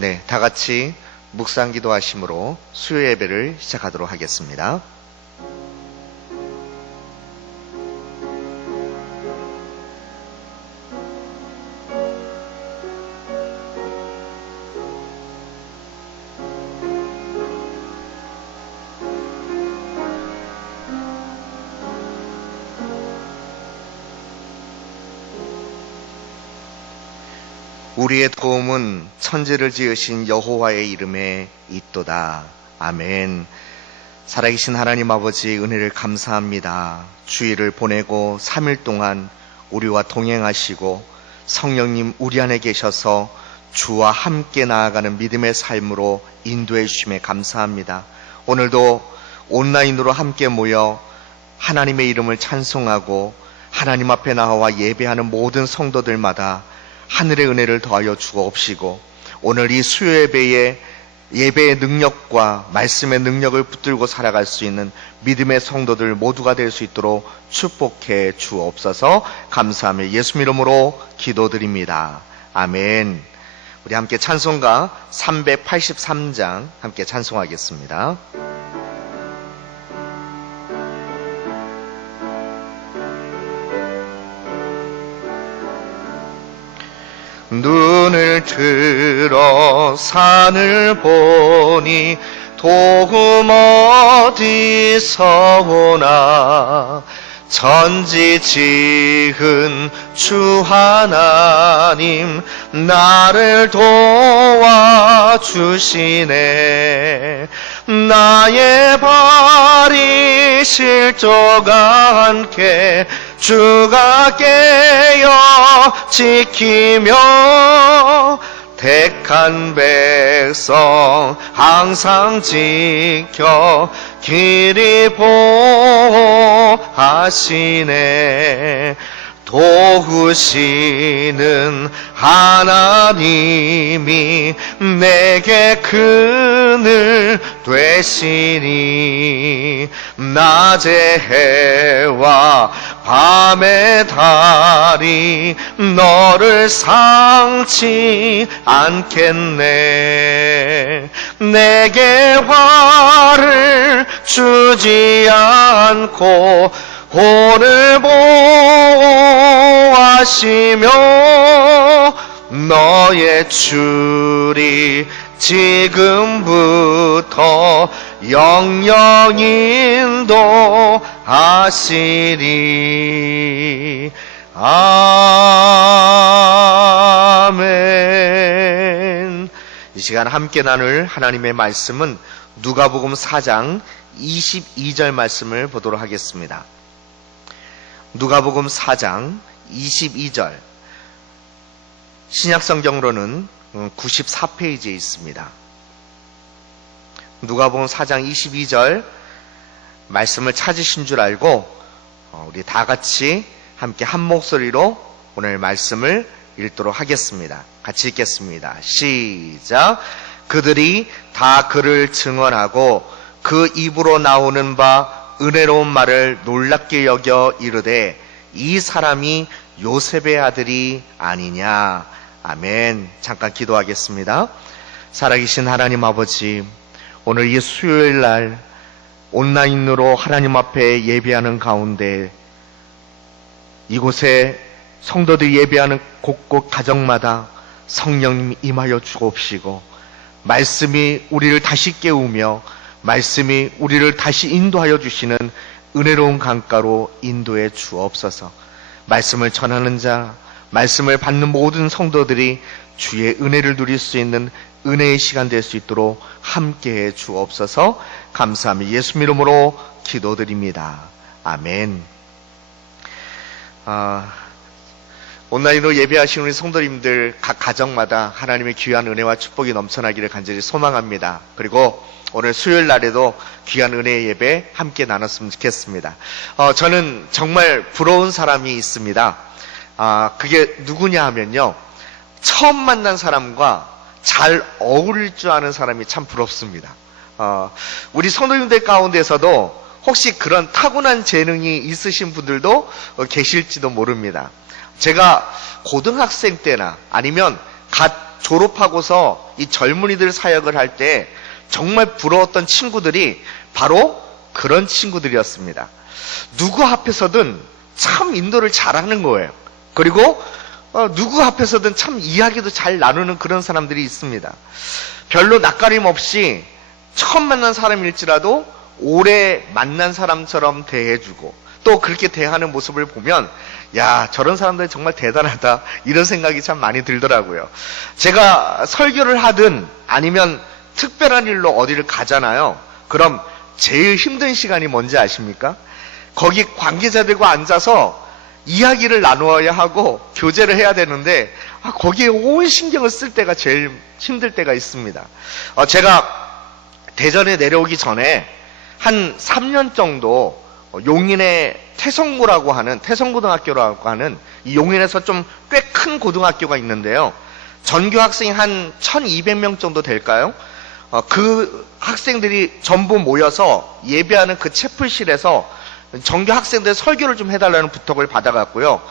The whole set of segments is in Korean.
네, 다 같이 묵상 기도하심으로 수요 예배를 시작하도록 하겠습니다. 우리의 도움은 천지를 지으신 여호와의 이름에 있도다. 아멘. 살아계신 하나님 아버지, 은혜를 감사합니다. 주일을 보내고 3일 동안 우리와 동행하시고 성령님 우리 안에 계셔서 주와 함께 나아가는 믿음의 삶으로 인도해 주심에 감사합니다. 오늘도 온라인으로 함께 모여 하나님의 이름을 찬송하고 하나님 앞에 나와 예배하는 모든 성도들마다 하늘의 은혜를 더하여 주옵시고, 오늘 이 수요 예배의 능력과 말씀의 능력을 붙들고 살아갈 수 있는 믿음의 성도들 모두가 될 수 있도록 축복해 주옵소서. 감사하며 예수 이름으로 기도드립니다. 아멘. 우리 함께 찬송가 383장 함께 찬송하겠습니다. 눈을 들어 산을 보니 도움 어디서 오나, 천지 지은 주 하나님 나를 도와주시네. 나의 발이 실족하 않게 주가 깨어 지키며 택한 백성 항상 지켜 길이 보호하시네. 도우시는 하나님이 내게 그늘 되시니, 낮의 해와 밤의 달이 너를 상치 않겠네. 내게 화를 주지 않고 오늘 보호하시며, 너의 줄이 지금부터 영영 인도하시리. 아멘. 이 시간 함께 나눌 하나님의 말씀은 누가복음 4장 22절 말씀을 보도록 하겠습니다. 누가복음 4장 22절, 신약성경으로는 94페이지에 있습니다. 누가복음 4장 22절 말씀을 찾으신 줄 알고 우리 다 같이 함께 한 목소리로 오늘 말씀을 읽도록 하겠습니다. 같이 읽겠습니다. 시작. 그들이 다 그를 증언하고 그 입으로 나오는 바 은혜로운 말을 놀랍게 여겨 이르되, 이 사람이 요셉의 아들이 아니냐. 아멘. 잠깐 기도하겠습니다. 살아계신 하나님 아버지, 오늘 이 수요일 날 온라인으로 하나님 앞에 예배하는 가운데 이곳에 성도들이 예배하는 곳곳 가정마다 성령님 임하여 주옵시고, 말씀이 우리를 다시 깨우며 말씀이 우리를 다시 인도하여 주시는 은혜로운 강가로 인도해 주옵소서. 말씀을 전하는 자, 말씀을 받는 모든 성도들이 주의 은혜를 누릴 수 있는 은혜의 시간 될 수 있도록 함께해 주옵소서. 감사하며 예수 이름으로 기도드립니다. 아멘. 온라인으로 예배하시는 우리 성도님들 각 가정마다 하나님의 귀한 은혜와 축복이 넘쳐나기를 간절히 소망합니다. 그리고 오늘 수요일 날에도 귀한 은혜의 예배 함께 나눴으면 좋겠습니다. 저는 정말 부러운 사람이 있습니다. 그게 누구냐 하면요, 처음 만난 사람과 잘 어울릴 줄 아는 사람이 참 부럽습니다. 우리 성도님들 가운데서도 혹시 그런 타고난 재능이 있으신 분들도 계실지도 모릅니다. 제가 고등학생 때나 아니면 갓 졸업하고서 이 젊은이들 사역을 할 때 정말 부러웠던 친구들이 바로 그런 친구들이었습니다. 누구 앞에서든 참 인도를 잘하는 거예요. 그리고 누구 앞에서든 참 이야기도 잘 나누는 그런 사람들이 있습니다. 별로 낯가림 없이 처음 만난 사람일지라도 오래 만난 사람처럼 대해주고 또 그렇게 대하는 모습을 보면 야, 저런 사람들이 정말 대단하다 이런 생각이 참 많이 들더라고요. 제가 설교를 하든 아니면 특별한 일로 어디를 가잖아요. 그럼 제일 힘든 시간이 뭔지 아십니까? 거기 관계자들과 앉아서 이야기를 나누어야 하고 교제를 해야 되는데 거기에 온 신경을 쓸 때가 제일 힘들 때가 있습니다. 제가 대전에 내려오기 전에 한 3년 정도 용인의 태성고라고 하는 태성고등학교라고 하는 이 용인에서 좀 꽤 큰 고등학교가 있는데요. 전교 학생이 한 1200명 정도 될까요? 그 학생들이 전부 모여서 예배하는 그 채플실에서 전교 학생들 설교를 좀 해달라는 부탁을 받아갔고요.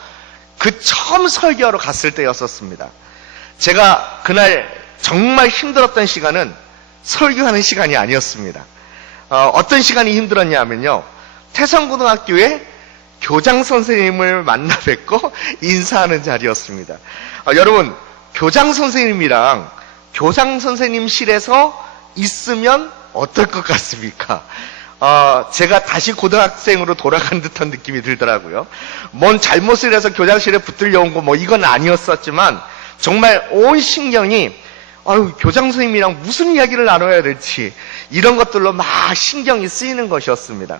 그 처음 설교하러 갔을 때였었습니다. 제가 그날 정말 힘들었던 시간은 설교하는 시간이 아니었습니다. 어떤 시간이 힘들었냐면요. 태성고등학교에 교장 선생님을 만나 뵙고 인사하는 자리였습니다. 여러분, 교장 선생님이랑 교장 선생님실에서 있으면 어떨 것 같습니까? 제가 다시 고등학생으로 돌아간 듯한 느낌이 들더라고요. 뭔 잘못을 해서 교장실에 붙들려온 거 이건 아니었었지만 정말 온 신경이 교장 선생님이랑 무슨 이야기를 나눠야 될지 이런 것들로 막 신경이 쓰이는 것이었습니다.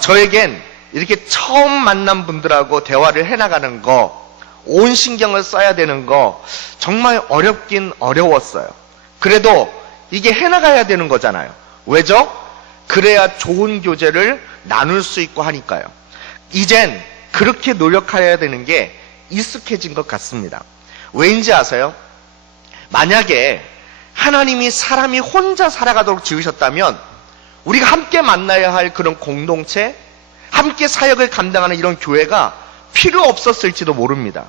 저에겐 이렇게 처음 만난 분들하고 대화를 해나가는 거, 온 신경을 써야 되는 거 정말 어렵긴 어려웠어요. 그래도 이게 해나가야 되는 거잖아요. 왜죠? 그래야 좋은 교제를 나눌 수 있고 하니까요. 이젠 그렇게 노력해야 되는 게 익숙해진 것 같습니다. 왜인지 아세요? 만약에 하나님이 사람이 혼자 살아가도록 지으셨다면 우리가 함께 만나야 할 그런 공동체, 함께 사역을 감당하는 이런 교회가 필요 없었을지도 모릅니다.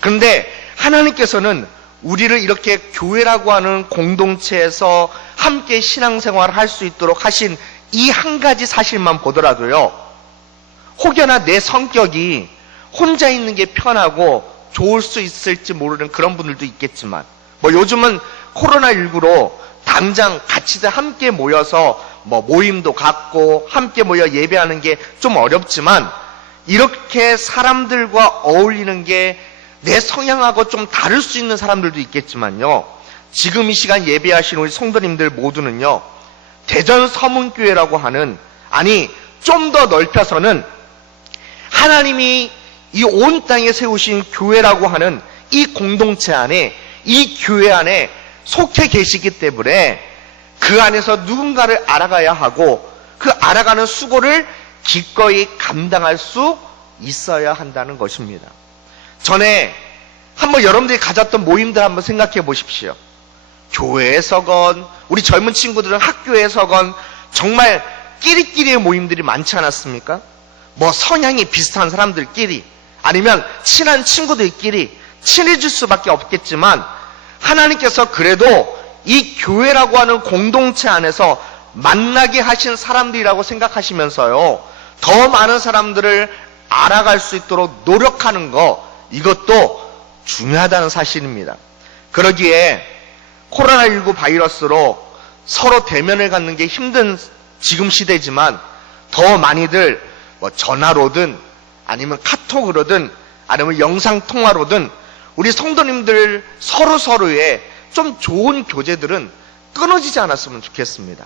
그런데 하나님께서는 우리를 이렇게 교회라고 하는 공동체에서 함께 신앙생활을 할 수 있도록 하신 이 한 가지 사실만 보더라도요, 혹여나 내 성격이 혼자 있는 게 편하고 좋을 수 있을지 모르는 그런 분들도 있겠지만, 요즘은 코로나19로 당장 같이들 함께 모여서 모임도 갖고 함께 모여 예배하는 게 좀 어렵지만, 이렇게 사람들과 어울리는 게 내 성향하고 좀 다를 수 있는 사람들도 있겠지만요, 지금 이 시간 예배하신 우리 성도님들 모두는요, 대전 서문교회라고 하는, 아니 좀 더 넓혀서는 하나님이 이 온 땅에 세우신 교회라고 하는 이 공동체 안에, 이 교회 안에 속해 계시기 때문에 그 안에서 누군가를 알아가야 하고 그 알아가는 수고를 기꺼이 감당할 수 있어야 한다는 것입니다. 전에 한번 여러분들이 가졌던 모임들 한번 생각해 보십시오. 교회에서건 우리 젊은 친구들은 학교에서건 정말 끼리끼리의 모임들이 많지 않았습니까? 성향이 비슷한 사람들끼리 아니면 친한 친구들끼리 친해질 수밖에 없겠지만, 하나님께서 그래도 이 교회라고 하는 공동체 안에서 만나게 하신 사람들이라고 생각하시면서요, 더 많은 사람들을 알아갈 수 있도록 노력하는 거, 이것도 중요하다는 사실입니다. 그러기에 코로나19 바이러스로 서로 대면을 갖는 게 힘든 지금 시대지만 더 많이들 전화로든 아니면 카톡으로든 아니면 영상통화로든 우리 성도님들 서로서로의 좀 좋은 교제들은 끊어지지 않았으면 좋겠습니다.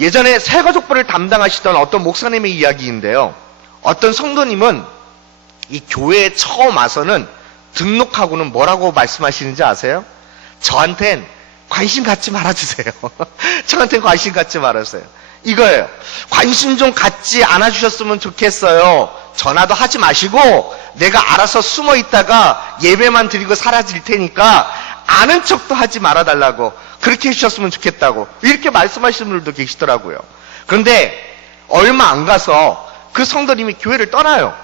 예전에 새가족부를 담당하시던 어떤 목사님의 이야기인데요, 어떤 성도님은 이 교회에 처음 와서는 등록하고는 뭐라고 말씀하시는지 아세요? 저한텐 관심 갖지 말아주세요. 저한텐 관심 갖지 말아주세요. 이거예요. 관심 좀 갖지 않아주셨으면 좋겠어요. 전화도 하지 마시고 내가 알아서 숨어 있다가 예배만 드리고 사라질 테니까 아는 척도 하지 말아달라고, 그렇게 해주셨으면 좋겠다고 이렇게 말씀하시는 분들도 계시더라고요. 그런데 얼마 안 가서 그 성도님이 교회를 떠나요.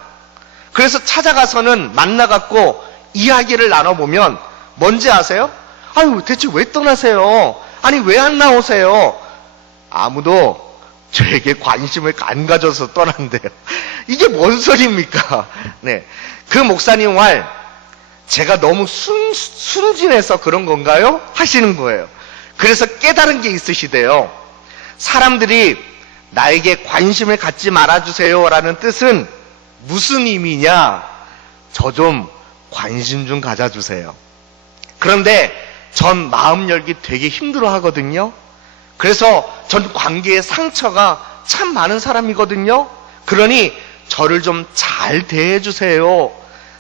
그래서 찾아가서는 만나갖고 이야기를 나눠보면 뭔지 아세요? 아유, 대체 왜 떠나세요? 아니, 왜 안 나오세요? 아무도 저에게 관심을 안 가져서 떠난대요. 이게 뭔 소리입니까? 네. 그 목사님 말, 제가 너무 순진해서 그런 건가요? 하시는 거예요. 그래서 깨달은 게 있으시대요. 사람들이 나에게 관심을 갖지 말아주세요 라는 뜻은 무슨 의미냐? 저 좀 관심 좀 가져주세요. 그런데 전 마음 열기 되게 힘들어 하거든요. 그래서 전 관계에 상처가 참 많은 사람이거든요. 그러니 저를 좀 잘 대해주세요.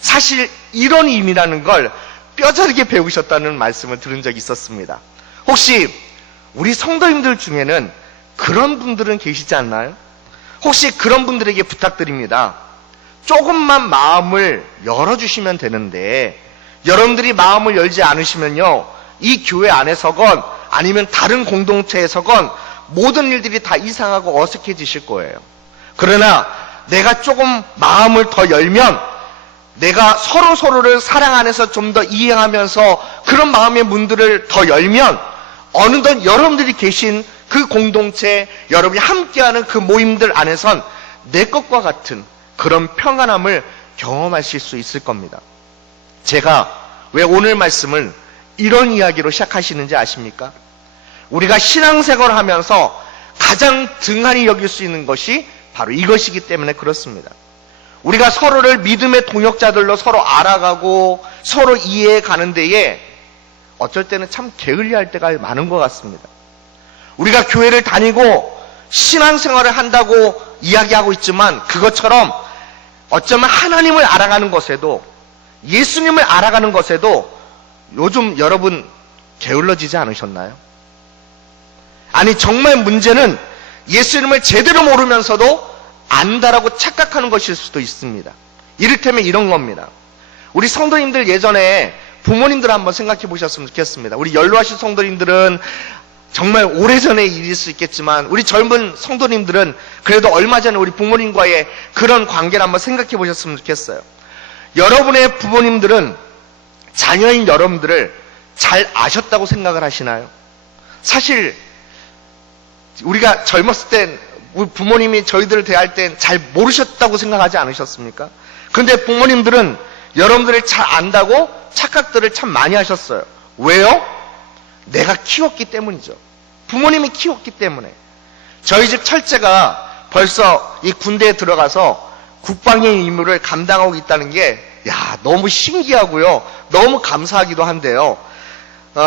사실 이런 의미라는 걸 뼈저리게 배우셨다는 말씀을 들은 적이 있었습니다. 혹시 우리 성도님들 중에는 그런 분들은 계시지 않나요? 혹시 그런 분들에게 부탁드립니다. 조금만 마음을 열어주시면 되는데 여러분들이 마음을 열지 않으시면요, 이 교회 안에서건 아니면 다른 공동체에서건 모든 일들이 다 이상하고 어색해지실 거예요. 그러나 내가 조금 마음을 더 열면, 내가 서로를 사랑 안에서 좀 더 이해하면서 그런 마음의 문들을 더 열면 어느덧 여러분들이 계신 그 공동체, 여러분이 함께하는 그 모임들 안에선 내 것과 같은 그런 평안함을 경험하실 수 있을 겁니다. 제가 왜 오늘 말씀을 이런 이야기로 시작하시는지 아십니까? 우리가 신앙생활을 하면서 가장 등한히 여길 수 있는 것이 바로 이것이기 때문에 그렇습니다. 우리가 서로를 믿음의 동역자들로 서로 알아가고 서로 이해해 가는 데에 어쩔 때는 참 게을리할 때가 많은 것 같습니다. 우리가 교회를 다니고 신앙생활을 한다고 이야기하고 있지만 그것처럼 어쩌면 하나님을 알아가는 것에도, 예수님을 알아가는 것에도 요즘 여러분 게을러지지 않으셨나요? 아니, 정말 문제는 예수님을 제대로 모르면서도 안다라고 착각하는 것일 수도 있습니다. 이를테면 이런 겁니다. 우리 성도님들 예전에 부모님들 한번 생각해 보셨으면 좋겠습니다. 우리 연로하신 성도님들은 정말 오래전의 일일 수 있겠지만 우리 젊은 성도님들은 그래도 얼마 전에 우리 부모님과의 그런 관계를 한번 생각해 보셨으면 좋겠어요. 여러분의 부모님들은 자녀인 여러분들을 잘 아셨다고 생각을 하시나요? 사실 우리가 젊었을 땐 우리 부모님이 저희들을 대할 땐 잘 모르셨다고 생각하지 않으셨습니까? 그런데 부모님들은 여러분들을 잘 안다고 착각들을 참 많이 하셨어요. 왜요? 내가 키웠기 때문이죠. 부모님이 키웠기 때문에. 저희 집 첫째가 벌써 이 군대에 들어가서 국방의 임무를 감당하고 있다는 게 너무 신기하고요. 너무 감사하기도 한데요.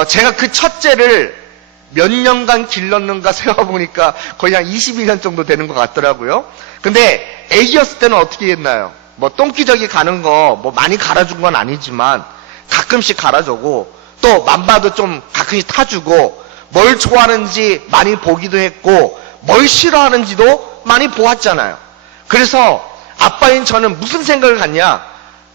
제가 그 첫째를 몇 년간 길렀는가 세어보니까 거의 한 21년 정도 되는 것 같더라고요. 근데 애기였을 때는 어떻게 했나요? 뭐 똥기저귀 가는 거 뭐 많이 갈아준 건 아니지만 가끔씩 갈아주고 또 맘바도 좀 가끔씩 타주고 뭘 좋아하는지 많이 보기도 했고 뭘 싫어하는지도 많이 보았잖아요. 그래서 아빠인 저는 무슨 생각을 갖냐?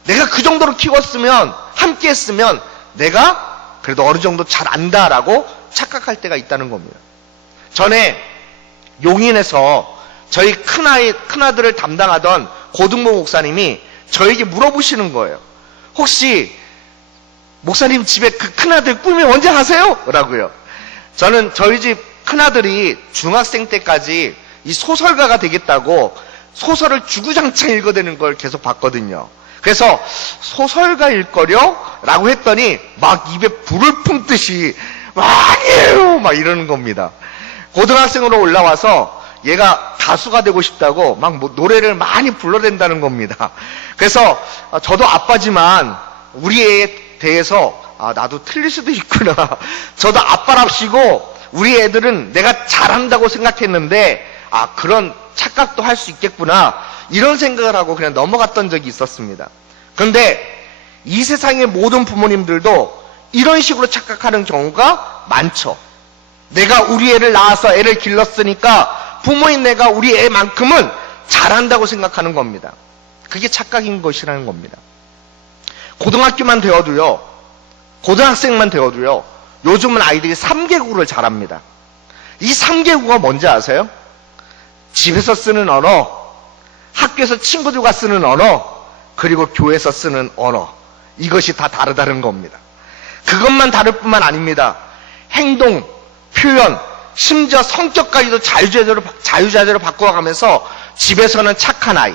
내가 그 정도로 키웠으면, 함께 했으면 내가 그래도 어느 정도 잘 안다라고 착각할 때가 있다는 겁니다. 전에 용인에서 저희 큰아들을 담당하던 고등부 목사님이 저에게 물어보시는 거예요. 혹시 목사님 집에 그 큰아들 꿈이 언제 하세요? 라고요. 저는 저희 집 큰아들이 중학생 때까지 이 소설가가 되겠다고 소설을 주구장창 읽어대는 걸 계속 봤거든요. 그래서 소설가일 거려? 라고 했더니 막 입에 불을 품듯이 아니에요! 막 이러는 겁니다. 고등학생으로 올라와서 얘가 가수가 되고 싶다고 막 노래를 많이 불러댄다는 겁니다. 그래서 저도 아빠지만 우리 애에 대해서 나도 틀릴 수도 있구나. 저도 아빠랍시고 우리 애들은 내가 잘한다고 생각했는데 그런 착각도 할 수 있겠구나. 이런 생각을 하고 그냥 넘어갔던 적이 있었습니다. 그런데 이 세상의 모든 부모님들도 이런 식으로 착각하는 경우가 많죠. 내가 우리 애를 낳아서 애를 길렀으니까 부모인 내가 우리 애만큼은 잘한다고 생각하는 겁니다. 그게 착각인 것이라는 겁니다. 고등학교만 되어도요, 고등학생만 되어도요, 요즘은 아이들이 3개국어를 잘합니다. 이 3개국어가 뭔지 아세요? 집에서 쓰는 언어, 학교에서 친구들과 쓰는 언어, 그리고 교회에서 쓰는 언어. 이것이 다 다르다는 겁니다. 그것만 다를 뿐만 아닙니다. 행동, 표현, 심지어 성격까지도 자유자재로 바꿔가면서 집에서는 착한 아이,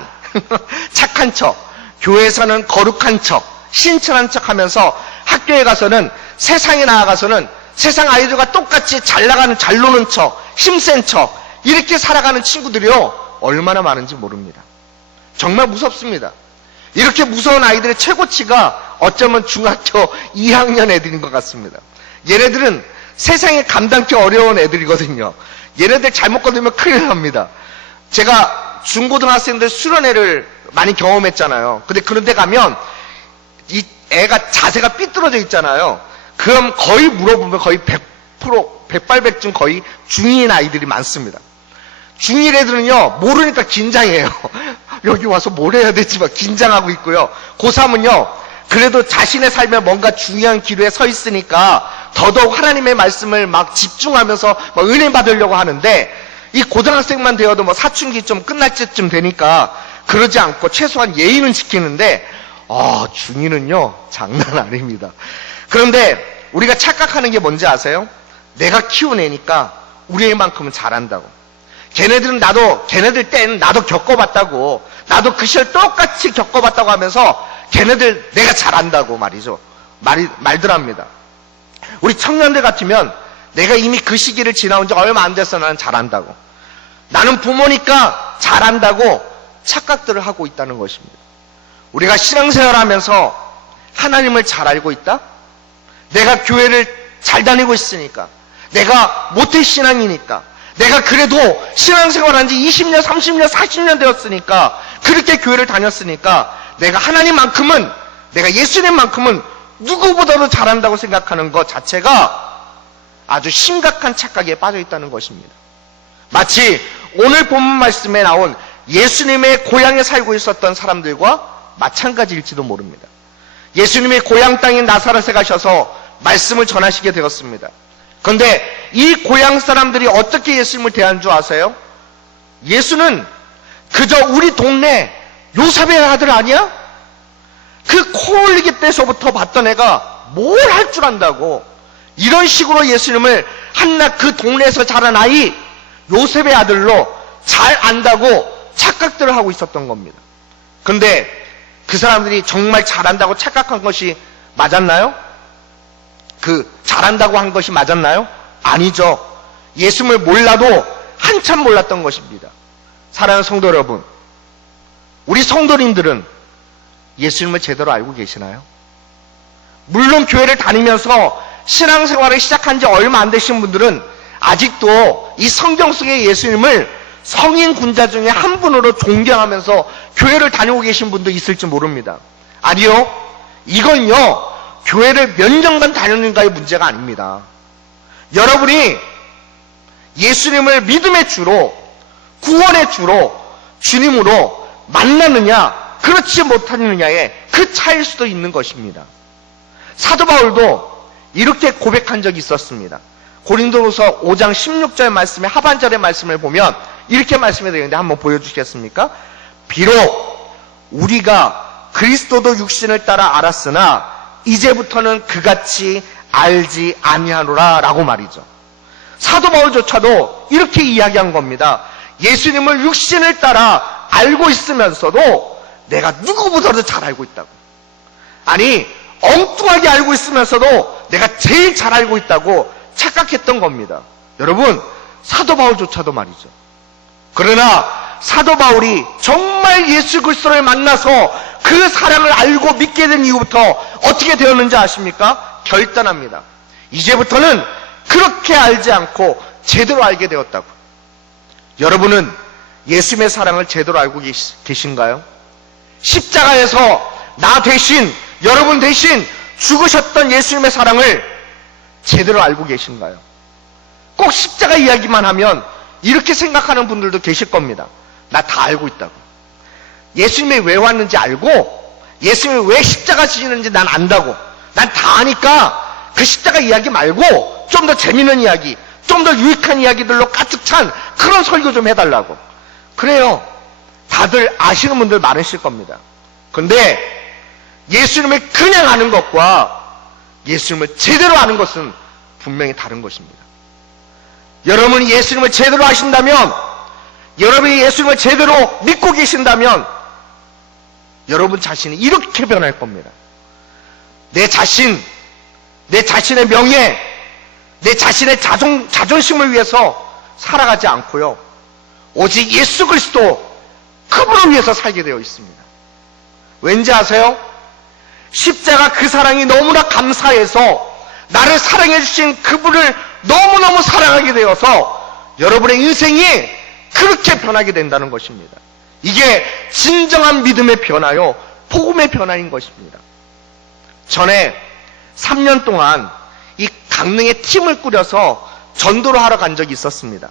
착한 척, 교회에서는 거룩한 척, 신천한 척 하면서 학교에 가서는 세상에 나아가서는 세상 아이들과 똑같이 잘 나가는, 잘 노는 척, 힘센 척, 이렇게 살아가는 친구들이요, 얼마나 많은지 모릅니다. 정말 무섭습니다. 이렇게 무서운 아이들의 최고치가 어쩌면 중학교 2학년 애들인 것 같습니다. 얘네들은 세상에 감당기 어려운 애들이거든요. 얘네들 잘못 건드리면 큰일 납니다. 제가 중고등학생들 수련회를 많이 경험했잖아요. 근데 그런 데 가면 이 애가 자세가 삐뚤어져 있잖아요. 그럼 거의 물어보면 거의 100%, 백발백중 거의 중2인 아이들이 많습니다. 중1 애들은요, 모르니까 긴장해요. 여기 와서 뭘 해야 될지 막 긴장하고 있고요. 고3은요, 그래도 자신의 삶에 뭔가 중요한 기로에 서 있으니까 더더욱 하나님의 말씀을 막 집중하면서 막 은혜 받으려고 하는데, 이 고등학생만 되어도 뭐 사춘기 좀 끝날 때쯤 되니까 그러지 않고 최소한 예의는 지키는데, 중2는요, 장난 아닙니다. 그런데 우리가 착각하는 게 뭔지 아세요? 내가 키운 애니까 우리 애만큼은 잘한다고. 걔네들 땐 나도 겪어봤다고, 나도 그 시절 똑같이 겪어봤다고 하면서 걔네들 내가 잘한다고 말이죠. 말들 합니다. 우리 청년들 같으면 내가 이미 그 시기를 지나온 지 얼마 안 돼서 나는 잘한다고, 나는 부모니까 잘한다고 착각들을 하고 있다는 것입니다. 우리가 신앙생활 하면서 하나님을 잘 알고 있다? 내가 교회를 잘 다니고 있으니까, 내가 모태신앙이니까, 내가 그래도 신앙생활 한 지 20년, 30년, 40년 되었으니까, 그렇게 교회를 다녔으니까 내가 하나님만큼은, 내가 예수님만큼은 누구보다도 잘한다고 생각하는 것 자체가 아주 심각한 착각에 빠져 있다는 것입니다. 마치 오늘 본문 말씀에 나온 예수님의 고향에 살고 있었던 사람들과 마찬가지일지도 모릅니다. 예수님의 고향 땅인 나사렛에 가셔서 말씀을 전하시게 되었습니다. 그런데 이 고향 사람들이 어떻게 예수님을 대한 줄 아세요? 예수는 그저 우리 동네 요셉의 아들 아니야? 그 코 올리기 때서부터 봤던 애가 뭘 할 줄 안다고, 이런 식으로 예수님을 한낱 그 동네에서 자란 아이 요셉의 아들로 잘 안다고 착각들을 하고 있었던 겁니다. 그런데 그 사람들이 정말 잘한다고 착각한 것이 맞았나요? 그 잘한다고 한 것이 맞았나요? 아니죠. 예수님을 몰라도 한참 몰랐던 것입니다. 사랑하는 성도 여러분, 우리 성도님들은 예수님을 제대로 알고 계시나요? 물론 교회를 다니면서 신앙생활을 시작한 지 얼마 안 되신 분들은 아직도 이 성경 속의 예수님을 성인 군자 중에 한 분으로 존경하면서 교회를 다니고 계신 분도 있을지 모릅니다. 아니요, 이건요 교회를 몇 년간 다녔는가의 문제가 아닙니다. 여러분이 예수님을 믿음의 주로, 구원의 주로, 주님으로 만나느냐 그렇지 못하느냐의 그 차이일 수도 있는 것입니다. 사도 바울도 이렇게 고백한 적이 있었습니다. 고린도후서 5장 16절 말씀의 하반절의 말씀을 보면 이렇게 말씀이 되는데 한번 보여주시겠습니까? 비록 우리가 그리스도도 육신을 따라 알았으나 이제부터는 그같이 알지 아니하노라 라고 말이죠. 사도 바울조차도 이렇게 이야기한 겁니다. 예수님을 육신을 따라 알고 있으면서도 내가 누구보다도 잘 알고 있다고. 아니, 엉뚱하게 알고 있으면서도 내가 제일 잘 알고 있다고 착각했던 겁니다. 여러분, 사도 바울조차도 말이죠. 그러나 사도 바울이 정말 예수 그리스도를 만나서 그 사랑을 알고 믿게 된 이후부터 어떻게 되었는지 아십니까? 결단합니다. 이제부터는 그렇게 알지 않고 제대로 알게 되었다고. 여러분은 예수님의 사랑을 제대로 알고 계신가요? 십자가에서 나 대신, 여러분 대신 죽으셨던 예수님의 사랑을 제대로 알고 계신가요? 꼭 십자가 이야기만 하면 이렇게 생각하는 분들도 계실 겁니다. 나 다 알고 있다고. 예수님이 왜 왔는지 알고, 예수님이 왜 십자가 지시는지 난 안다고. 난 다 아니까 그 십자가 이야기 말고 좀 더 재밌는 이야기, 좀 더 유익한 이야기들로 가득 찬 그런 설교 좀 해달라고. 그래요. 다들 아시는 분들 많으실 겁니다. 근데 예수님을 그냥 아는 것과 예수님을 제대로 아는 것은 분명히 다른 것입니다. 여러분이 예수님을 제대로 아신다면, 여러분이 예수님을 제대로 믿고 계신다면 여러분 자신이 이렇게 변할 겁니다. 내 자신, 내 자신의 명예, 내 자신의 자존심을 위해서 살아가지 않고요, 오직 예수 그리스도 그분을 위해서 살게 되어 있습니다. 왠지 아세요? 십자가 그 사랑이 너무나 감사해서 나를 사랑해 주신 그분을 너무너무 사랑하게 되어서 여러분의 인생이 그렇게 변하게 된다는 것입니다. 이게 진정한 믿음의 변화요, 복음의 변화인 것입니다. 전에 3년 동안 이 강릉에 팀을 꾸려서 전도를 하러 간 적이 있었습니다.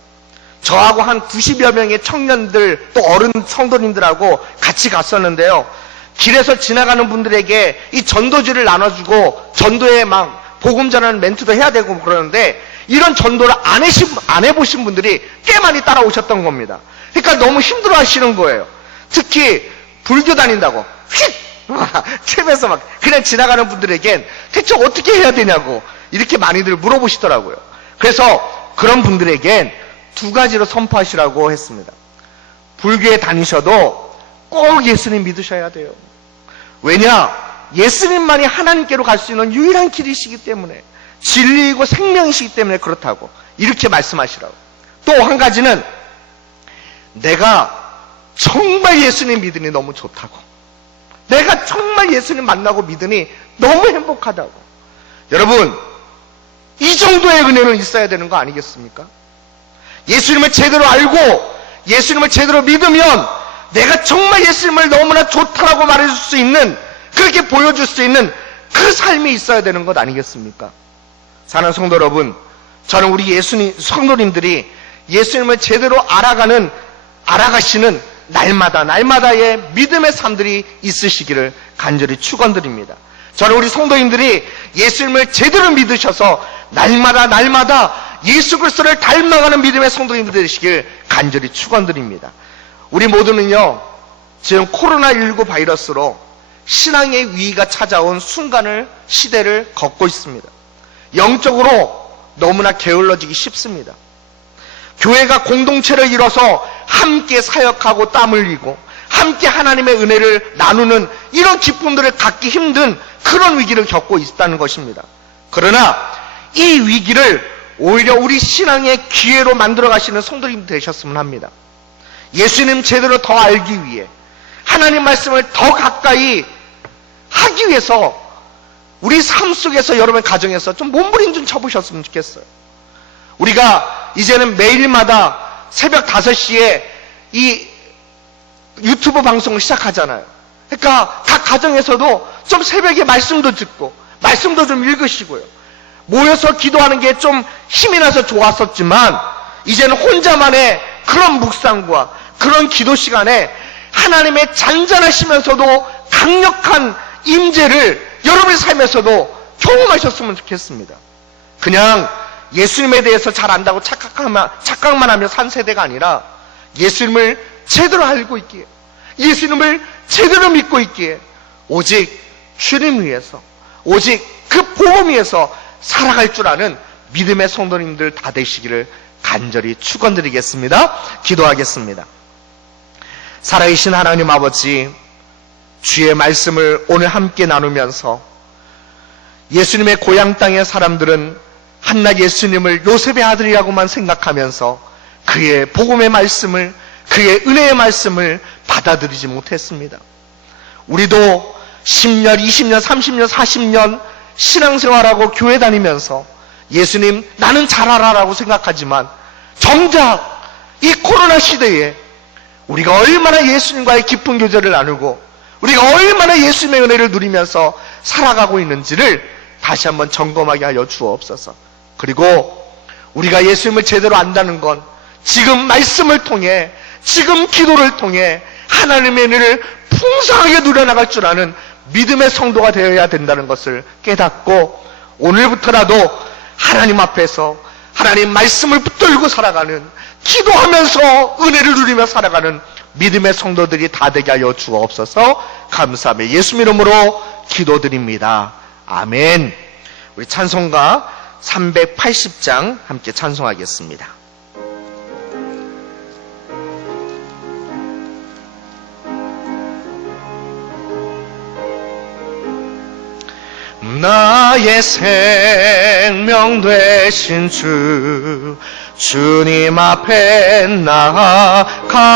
저하고 한 90여 명의 청년들, 또 어른 성도님들하고 같이 갔었는데요, 길에서 지나가는 분들에게 이 전도지를 나눠주고 전도에 막 복음 전하는 멘트도 해야 되고 그러는데, 이런 전도를 안 해보신 분들이 꽤 많이 따라오셨던 겁니다. 그러니까 너무 힘들어 하시는 거예요. 특히 불교 다닌다고 휙 탭에서 막 그냥 지나가는 분들에겐 대체 어떻게 해야 되냐고 이렇게 많이들 물어보시더라고요. 그래서 그런 분들에겐 두 가지로 선포하시라고 했습니다. 불교에 다니셔도 꼭 예수님 믿으셔야 돼요. 왜냐? 예수님만이 하나님께로 갈 수 있는 유일한 길이시기 때문에, 진리이고 생명이시기 때문에 그렇다고 이렇게 말씀하시라고. 또 한 가지는 내가 정말 예수님 믿으니 너무 좋다고, 내가 정말 예수님 만나고 믿으니 너무 행복하다고. 여러분, 이 정도의 은혜는 있어야 되는 거 아니겠습니까? 예수님을 제대로 알고 예수님을 제대로 믿으면 내가 정말 예수님을 너무나 좋다라고 말해줄 수 있는, 그렇게 보여줄 수 있는 그 삶이 있어야 되는 것 아니겠습니까? 사랑하는 성도 여러분, 저는 우리 성도님들이 예수님을 제대로 알아가시는 날마다의 믿음의 삶들이 있으시기를 간절히 축원드립니다. 저는 우리 성도님들이 예수님을 제대로 믿으셔서 날마다 예수 그리스도를 닮아가는 믿음의 성도님들 되시길 간절히 축원드립니다. 우리 모두는요, 지금 코로나19 바이러스로 신앙의 위기가 찾아온 시대를 걷고 있습니다. 영적으로 너무나 게을러지기 쉽습니다. 교회가 공동체를 이뤄서 함께 사역하고 땀 흘리고 함께 하나님의 은혜를 나누는 이런 기쁨들을 갖기 힘든 그런 위기를 겪고 있다는 것입니다. 그러나 이 위기를 오히려 우리 신앙의 기회로 만들어 가시는 성도님 되셨으면 합니다. 예수님 제대로 더 알기 위해, 하나님 말씀을 더 가까이 하기 위해서 우리 삶 속에서, 여러분 가정에서 좀 몸부림 좀 쳐보셨으면 좋겠어요. 우리가 이제는 매일마다 새벽 5시에 이 유튜브 방송을 시작하잖아요. 그러니까 각 가정에서도 좀 새벽에 말씀도 듣고 말씀도 좀 읽으시고요, 모여서 기도하는 게 좀 힘이 나서 좋았었지만, 이제는 혼자만의 그런 묵상과 그런 기도 시간에 하나님의 잔잔하시면서도 강력한 임재를 여러분의 삶에서도 경험하셨으면 좋겠습니다. 그냥 예수님에 대해서 잘 안다고 착각만 하며 산 세대가 아니라, 예수님을 제대로 알고 있기에, 예수님을 제대로 믿고 있기에, 오직 주님 위해서, 오직 그 복음 위해서 살아갈 줄 아는 믿음의 성도님들 다 되시기를 간절히 축원드리겠습니다. 기도하겠습니다. 살아계신 하나님 아버지, 주의 말씀을 오늘 함께 나누면서 예수님의 고향 땅의 사람들은 한낱 예수님을 요셉의 아들이라고만 생각하면서 그의 복음의 말씀을, 그의 은혜의 말씀을 받아들이지 못했습니다. 우리도 10년, 20년, 30년, 40년 신앙생활하고 교회 다니면서 예수님 나는 잘 알아라고 생각하지만, 정작 이 코로나 시대에 우리가 얼마나 예수님과의 깊은 교제를 나누고 우리가 얼마나 예수님의 은혜를 누리면서 살아가고 있는지를 다시 한번 점검하게 하여 주옵소서. 그리고 우리가 예수님을 제대로 안다는 건 지금 말씀을 통해, 지금 기도를 통해 하나님의 은혜를 풍성하게 누려나갈 줄 아는 믿음의 성도가 되어야 된다는 것을 깨닫고, 오늘부터라도 하나님 앞에서 하나님 말씀을 붙들고 살아가는, 기도하면서 은혜를 누리며 살아가는 믿음의 성도들이 다 되게 하여 주옵소서. 감사하며 예수 이름으로 기도드립니다. 아멘. 우리 찬송가 380장 함께 찬송하겠습니다. 나의 생명 되신 주님 앞에 나아갑니다.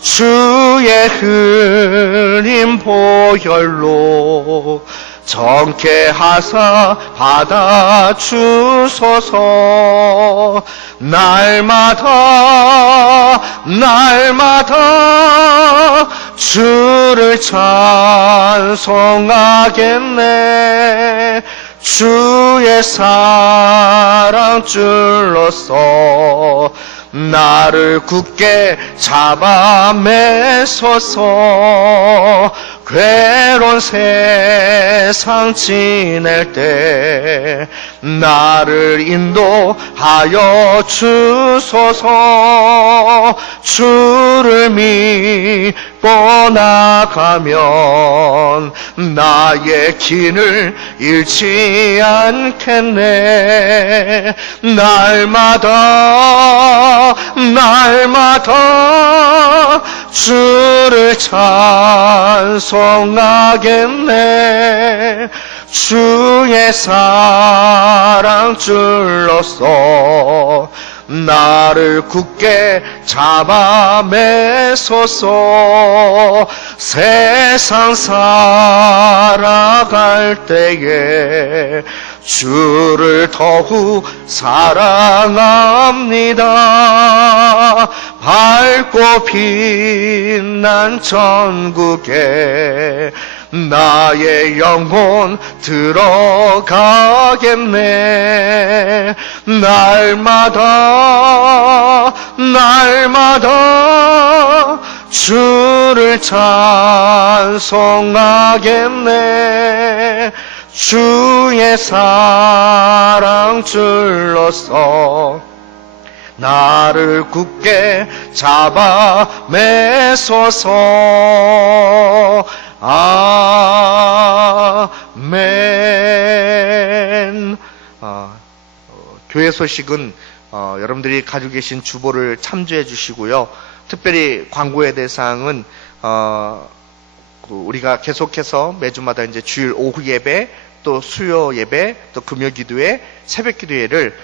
주의 흐린 보혈로 정케하사 받아주소서. 날마다 주를 찬송하겠네. 주의 사랑 줄로서 나를 굳게 잡아 매소서. 괴로운 세상 지낼 때 나를 인도하여 주소서. 주를 믿고 나가면 나의 길을 잃지 않겠네. 날마다 주를 찬송하겠네. 주의 사랑 줄로서 나를 굳게 잡아 매소서. 세상 살아갈 때에 주를 더욱 사랑합니다. 밝고 빛난 천국에 나의 영혼 들어가겠네. 날마다 주를 찬송하겠네. 주의 사랑 줄로서 나를 굳게 잡아 매소서. 아멘. 교회 소식은 여러분들이 가지고 계신 주보를 참조해 주시고요. 특별히 광고의 대상은 우리가 계속해서 매주마다 이제 주일 오후 예배, 또 수요 예배, 또 금요 기도회, 새벽 기도회를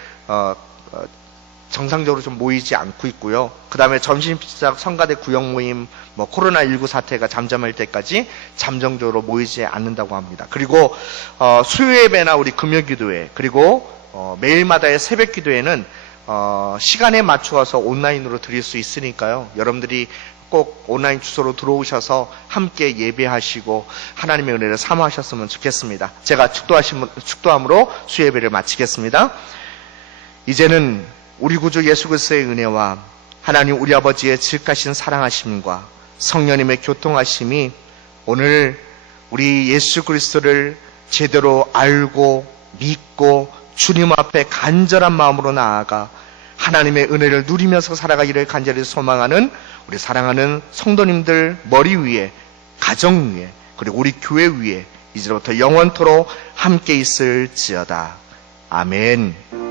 정상적으로 좀 모이지 않고 있고요. 그 다음에 점심시작 성가대 구역 모임, 코로나19 사태가 잠잠할 때까지 잠정적으로 모이지 않는다고 합니다. 그리고 수요 예배나 우리 금요 기도회, 그리고 매일마다의 새벽 기도회는 시간에 맞추어서 온라인으로 드릴 수 있으니까요. 여러분들이 꼭 온라인 주소로 들어오셔서 함께 예배하시고 하나님의 은혜를 사모하셨으면 좋겠습니다. 제가 축도함으로 수예배를 마치겠습니다. 이제는 우리 구주 예수 그리스도의 은혜와 하나님 우리 아버지의 지극하신 사랑하심과 성령님의 교통하심이 오늘 우리 예수 그리스도를 제대로 알고 믿고 주님 앞에 간절한 마음으로 나아가 하나님의 은혜를 누리면서 살아가기를 간절히 소망하는 우리 사랑하는 성도님들 머리 위에, 가정 위에, 그리고 우리 교회 위에 이제부터 영원토록 함께 있을지어다. 아멘.